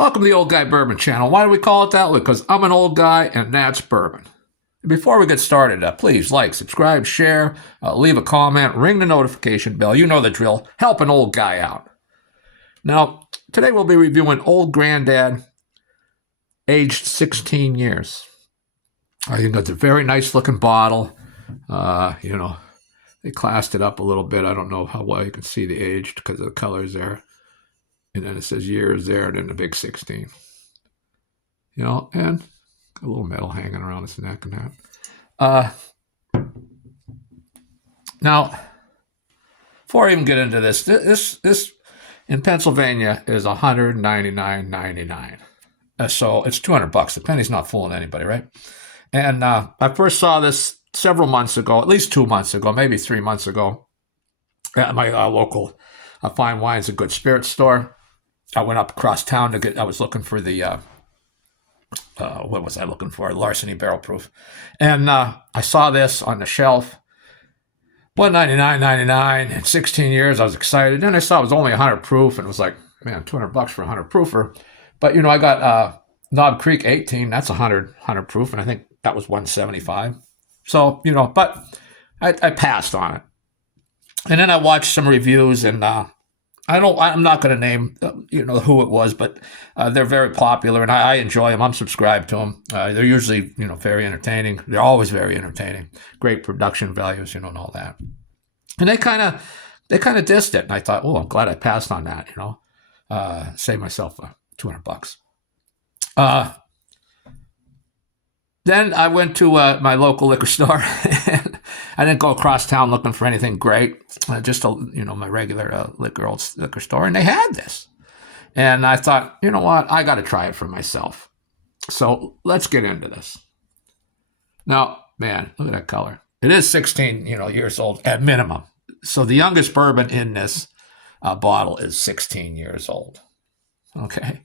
Welcome to the Old Guy Bourbon channel. Why do we call it that? Because I'm an old guy and that's bourbon. Before we get started, please like, subscribe, share, leave a comment, ring the notification bell. You know the drill. Help an old guy out. Now, today we'll be reviewing Old Grandad, aged 16 years. I think it's a very nice looking bottle. They classed it up a little bit. I don't know how well you can see the age because of the colors there. And then it says years there, and then the big 16. And a little metal hanging around its neck and that. Now, before I even get into this in Pennsylvania is $199.99. So it's $200. The penny's not fooling anybody, right? And I first saw this several months ago, at least 2 months ago, maybe 3 months ago, at my local Fine Wines and Good Spirits store. I went up across town I was looking for the, what was I looking for? Larceny Barrel Proof. And I saw this on the shelf, $199.99 in 16 years. I was excited. Then I saw it was only 100 proof, and it was like, man, $200 for a 100 proofer. But, I got Knob Creek 18. That's 100 proof, and I think that was 175. So, but I passed on it. And then I watched some reviews, and I'm not going to name, who it was, but they're very popular, and I enjoy them. I'm subscribed to them. They're usually, very entertaining. They're always very entertaining. Great production values, and all that. And they kind of dissed it, and I thought, oh, I'm glad I passed on that. Save myself $200. Then I went to my local liquor store. And I didn't go across town looking for anything great. Just my regular liquor store, and they had this. And I thought, you know what? I got to try it for myself. So let's get into this. Now, man, look at that color. It is 16, years old at minimum. So the youngest bourbon in this bottle is 16 years old. Okay.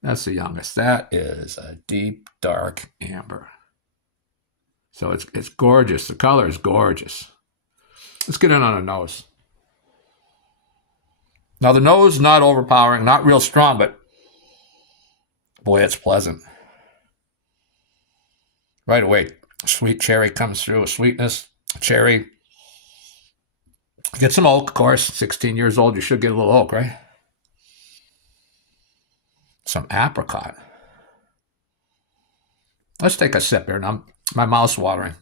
That's the youngest. That is a deep, dark amber. So it's gorgeous. The color is gorgeous. Let's get in on the nose. Now, the nose, not overpowering, not real strong, but boy, it's pleasant. Right away, sweet cherry comes through, a sweetness, cherry. Get some oak, of course. 16 years old, you should get a little oak, right? Some apricot. Let's take a sip here. Now, my mouth's watering.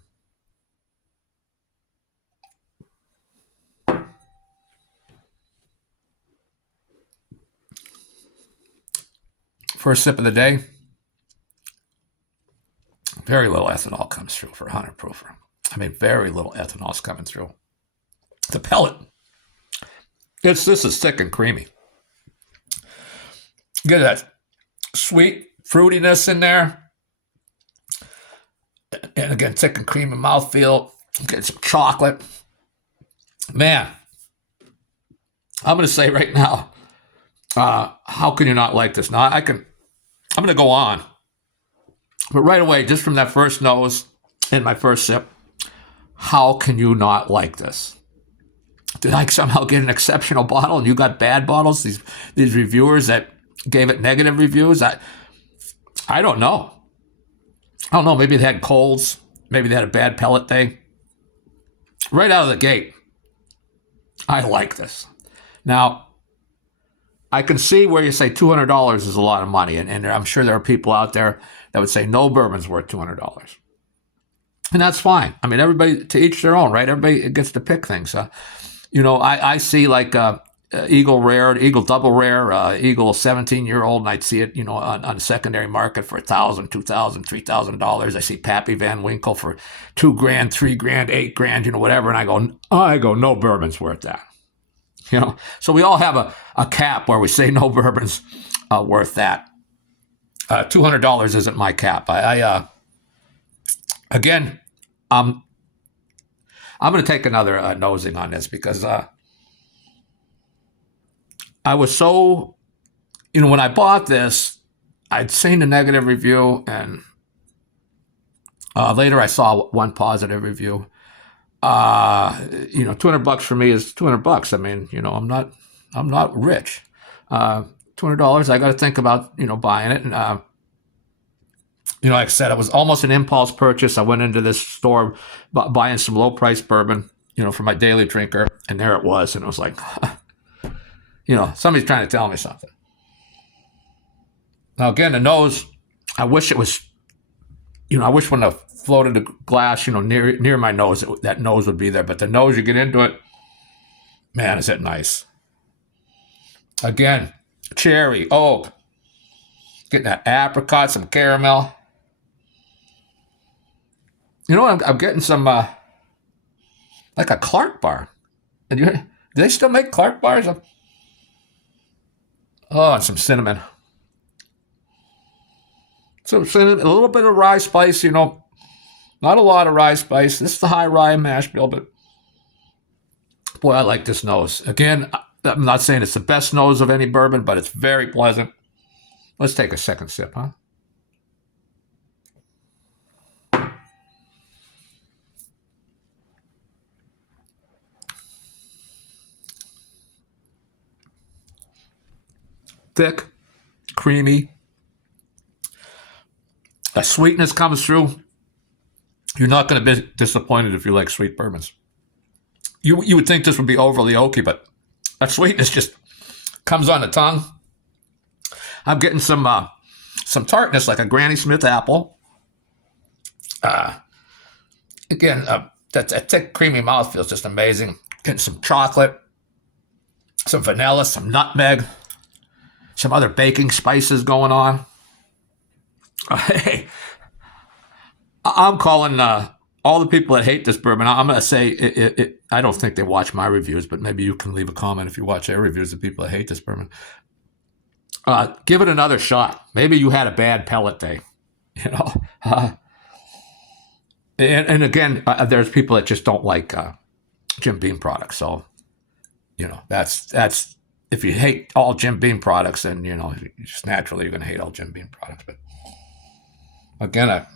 First sip of the day. Very little ethanol comes through for a 100 proofer. Very little ethanol is coming through. The pellet. This is thick and creamy. Get that sweet fruitiness in there. And again, thick and creamy mouthfeel. Get some chocolate. Man, I'm going to say right now, how can you not like this? Now, I'm going to go on. But right away, just from that first nose and my first sip, how can you not like this? Did I somehow get an exceptional bottle and you got bad bottles? These reviewers that gave it negative reviews? I don't know. I don't know. Maybe they had colds. Maybe they had a bad pellet day. Right out of the gate, I like this. Now, I can see where you say $200 is a lot of money, and I'm sure there are people out there that would say no bourbon's worth $200. And that's fine. Everybody, to each their own, right? Everybody gets to pick things. I see like Eagle Rare, Eagle Double Rare, Eagle 17-year-old, and I'd see it, on the secondary market for $1,000, $2,000, $3,000. I see Pappy Van Winkle for $2,000, $3,000, $8,000, whatever, and I go, no bourbon's worth that. So we all have a cap where we say no bourbon's worth that. $200 isn't my cap. Again, I'm going to take another nosing on this because I was so, when I bought this, I'd seen the negative review, and later I saw one positive review. $200 for me is $200. I'm not rich. $200. I got to think about, buying it. And, like I said, it was almost an impulse purchase. I went into this store buying some low price bourbon, for my daily drinker. And there it was. And it was like, somebody's trying to tell me something. Now, again, the nose, I wish it was, I wish when I floated the glass, near my nose, that nose would be there. But the nose, you get into it, man, is it nice. Again, cherry, oak, getting that apricot, some caramel. I'm getting some, like a Clark bar. Do they still make Clark bars? Oh, and some cinnamon. Some cinnamon, a little bit of rye spice, not a lot of rye spice. This is the high rye mash bill, but boy, I like this nose. Again, I'm not saying it's the best nose of any bourbon, but it's very pleasant. Let's take a second sip, huh? Thick, creamy. The sweetness comes through. You're not going to be disappointed if you like sweet bourbons. You would think this would be overly oaky, but that sweetness just comes on the tongue. I'm getting some tartness, like a Granny Smith apple. Again, that thick, creamy mouthfeel is just amazing. Getting some chocolate, some vanilla, some nutmeg, some other baking spices going on. Hey, I'm calling all the people that hate this bourbon. I'm going to say I don't think they watch my reviews, but maybe you can leave a comment if you watch their reviews of people that hate this bourbon. Give it another shot. Maybe you had a bad pellet day, and again, there's people that just don't like Jim Beam products. So, that's if you hate all Jim Beam products, then just naturally you're going to hate all Jim Beam products. But again,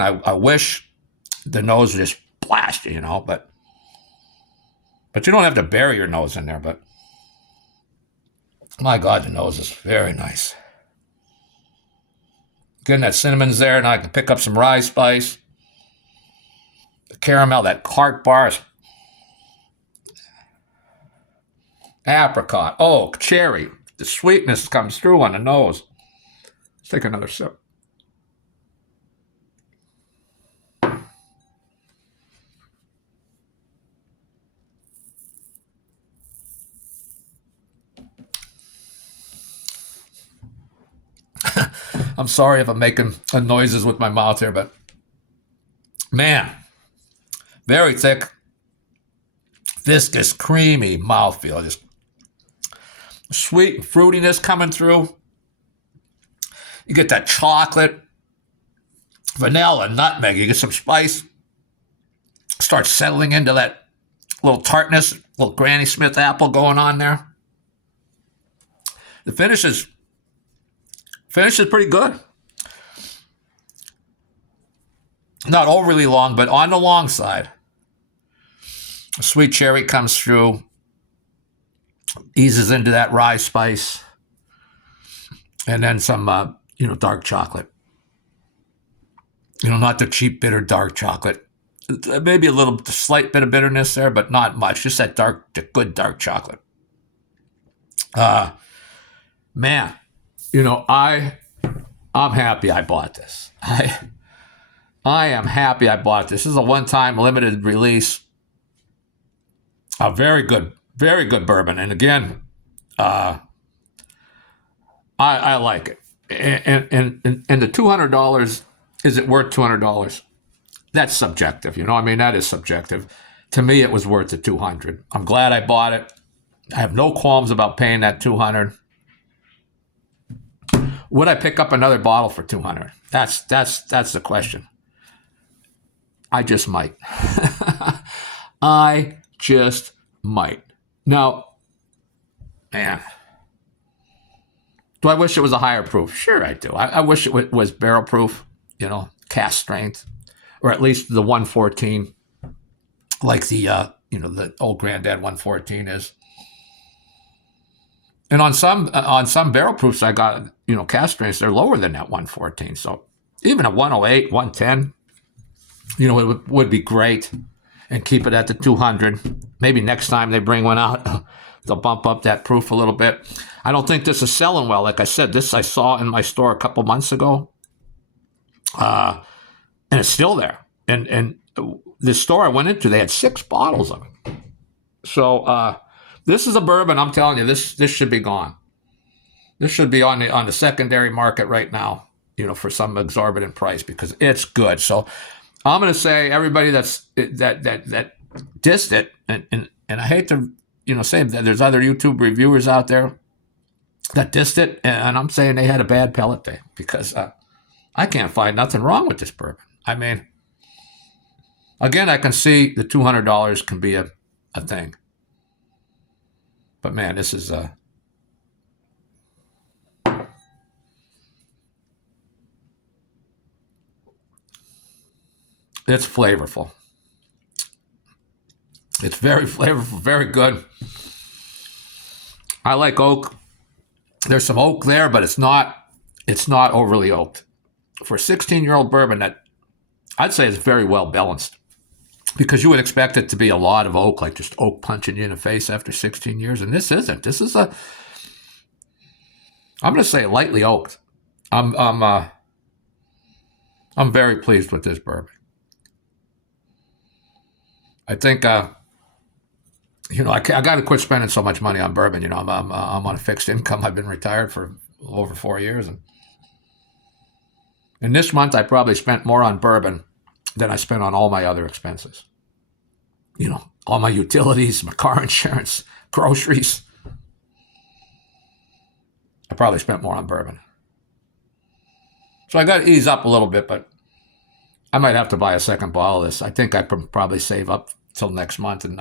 I wish the nose would just blast you, but you don't have to bury your nose in there. But my God, the nose is very nice. Again, that cinnamon's there, and I can pick up some rye spice. The caramel, that Clark bar, apricot, oak, cherry. The sweetness comes through on the nose. Let's take another sip. I'm sorry if I'm making noises with my mouth here, but man, very thick, viscous, creamy mouthfeel. Just sweet fruitiness coming through. You get that chocolate, vanilla, nutmeg. You get some spice. Start settling into that little tartness, little Granny Smith apple going on there. The finish is pretty good. Not overly long, but on the long side. A sweet cherry comes through, eases into that rye spice, and then some, dark chocolate. Not the cheap, bitter dark chocolate. Maybe a slight bit of bitterness there, but not much. Just that good dark chocolate. Man, I'm happy I bought this. I am happy I bought this. This is a one-time limited release. A very good bourbon. And again, I like it. And the $200, is it worth $200? That's subjective. That is subjective. To me, it was worth the $200. I'm glad I bought it. I have no qualms about paying that $200. Would I pick up another bottle for $200? That's the question. I just might. I just might. Now, man, do I wish it was a higher proof? Sure, I do. I wish it was barrel proof, cask strength, or at least the 114, like the old Granddad 114 is. And on some barrel proofs I got, cask strengths, they're lower than that 114. So even a 108, 110, it would be great, and keep it at the 200. Maybe next time they bring one out, they'll bump up that proof a little bit. I don't think this is selling well. Like I said, this I saw in my store a couple months ago, and it's still there. And the store I went into, they had 6 bottles of it. So this is a bourbon. I'm telling you, this should be gone. This should be on the secondary market right now, for some exorbitant price, because it's good. So I'm going to say everybody that dissed it, and I hate to say that there's other YouTube reviewers out there that dissed it, and I'm saying they had a bad pellet day, because I can't find nothing wrong with this bourbon. I mean, again, I can see the $200 can be a thing, but man, this is it's flavorful. It's very flavorful, very good. I like oak. There's some oak there, but it's not overly oaked. For a 16-year-old bourbon, that I'd say is very well balanced, because you would expect it to be a lot of oak, like just oak punching you in the face after 16 years, and this isn't. This is I'm going to say lightly oaked. I'm very pleased with this bourbon. I think I got to quit spending so much money on bourbon. I'm on a fixed income. I've been retired for over 4 years, and this month I probably spent more on bourbon than I spent on all my other expenses. All my utilities, my car insurance, groceries. I probably spent more on bourbon. So I got to ease up a little bit, but I might have to buy a second bottle of this. I think I can probably save up till next month and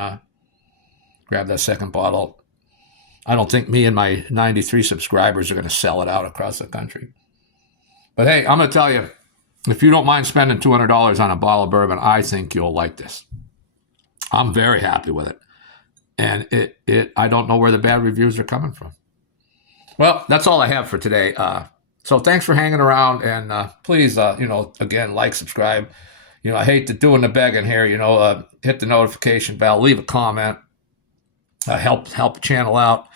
grab that second bottle. I don't think me and my 93 subscribers are going to sell it out across the country. But hey, I'm going to tell you, if you don't mind spending $200 on a bottle of bourbon, I think you'll like this. I'm very happy with it. And I don't know where the bad reviews are coming from. Well, that's all I have for today. So thanks for hanging around, and please, again, like, subscribe. I hate to doing the begging here. Hit the notification bell, leave a comment, help the channel out.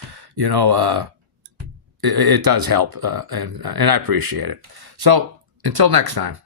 It does help, and I appreciate it. So until next time.